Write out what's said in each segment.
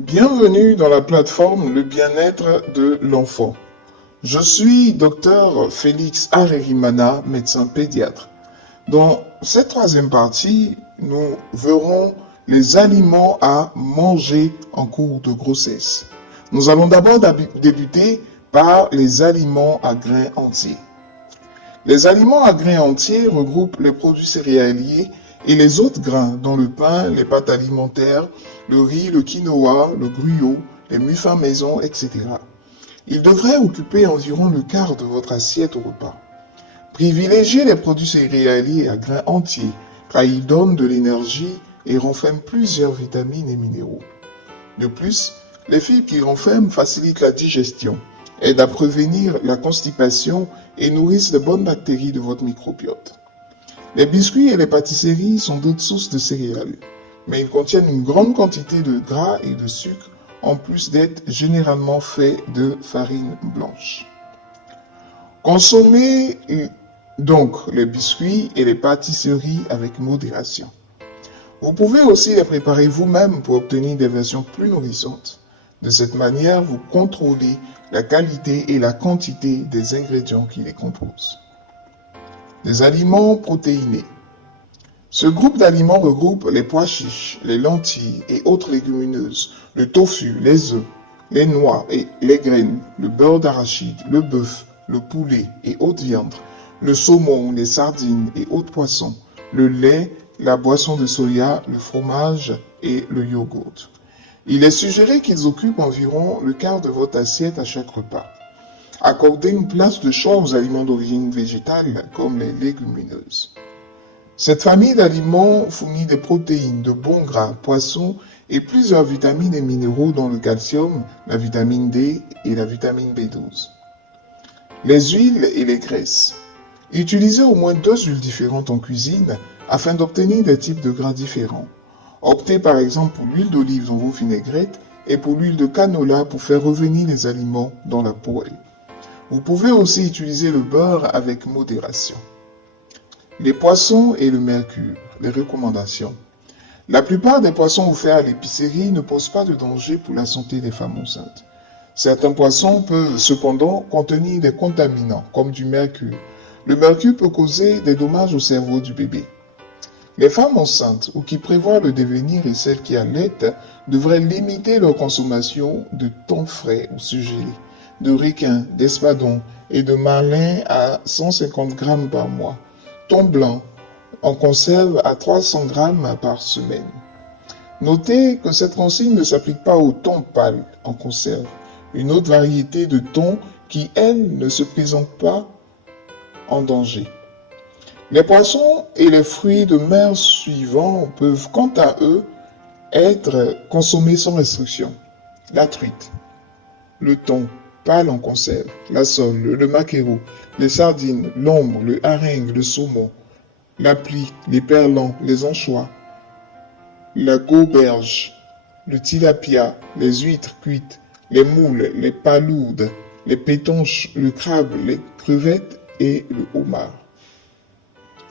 Bienvenue dans la plateforme Le bien-être de l'enfant. Je suis Dr Félix Arerimana, médecin pédiatre. Dans cette troisième partie, nous verrons les aliments à manger en cours de grossesse. Nous allons d'abord débuter par les aliments à grains entiers. Les aliments à grains entiers regroupent les produits céréaliers et les autres grains, dont le pain, les pâtes alimentaires, le riz, le quinoa, le gruyot, les muffins maison, etc. Ils devraient occuper environ le quart de votre assiette au repas. Privilégiez les produits céréaliers à grains entiers, car ils donnent de l'énergie et renferment plusieurs vitamines et minéraux. De plus, les fibres qui renferment facilitent la digestion, aident à prévenir la constipation et nourrissent les bonnes bactéries de votre microbiote. Les biscuits et les pâtisseries sont d'autres sources de céréales, mais ils contiennent une grande quantité de gras et de sucre, en plus d'être généralement faits de farine blanche. Consommez donc les biscuits et les pâtisseries avec modération. Vous pouvez aussi les préparer vous-même pour obtenir des versions plus nourrissantes. De cette manière, vous contrôlez la qualité et la quantité des ingrédients qui les composent. Les aliments protéinés. Ce groupe d'aliments regroupe les pois chiches, les lentilles et autres légumineuses, le tofu, les œufs, les noix et les graines, le beurre d'arachide, le bœuf, le poulet et autres viandes, le saumon, les sardines et autres poissons, le lait, la boisson de soya, le fromage et le yogourt. Il est suggéré qu'ils occupent environ le quart de votre assiette à chaque repas. Accordez une place de choix aux aliments d'origine végétale comme les légumineuses. Cette famille d'aliments fournit des protéines, de bons gras, poissons et plusieurs vitamines et minéraux dont le calcium, la vitamine D et la vitamine B12. Les huiles et les graisses. Utilisez au moins 2 huiles différentes en cuisine afin d'obtenir des types de gras différents. Optez par exemple pour l'huile d'olive dans vos vinaigrettes et pour l'huile de canola pour faire revenir les aliments dans la poêle. Vous pouvez aussi utiliser le beurre avec modération. Les poissons et le mercure. Les recommandations. La plupart des poissons offerts à l'épicerie ne posent pas de danger pour la santé des femmes enceintes. Certains poissons peuvent cependant contenir des contaminants comme du mercure. Le mercure peut causer des dommages au cerveau du bébé. Les femmes enceintes ou qui prévoient le devenir et celles qui allaitent devraient limiter leur consommation de thon frais ou surgelé, de requin, d'espadon et de marlin à 150 grammes par mois, thon blanc en conserve à 300 grammes par semaine. Notez que cette consigne ne s'applique pas au thon pâle en conserve, une autre variété de thon qui, elle, ne se présente pas en danger. Les poissons et les fruits de mer suivants peuvent quant à eux être consommés sans restriction. La truite, le thon pâle en conserve, la sole, le maquereau, les sardines, l'ombre, le hareng, le saumon, la plie, les perlans, les anchois, la gauberge, le tilapia, les huîtres cuites, les moules, les palourdes, les pétonches, le crabe, les crevettes et le homard.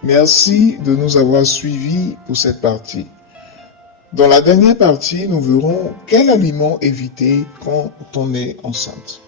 Merci de nous avoir suivis pour cette partie. Dans la dernière partie, nous verrons quel aliment éviter quand on est enceinte.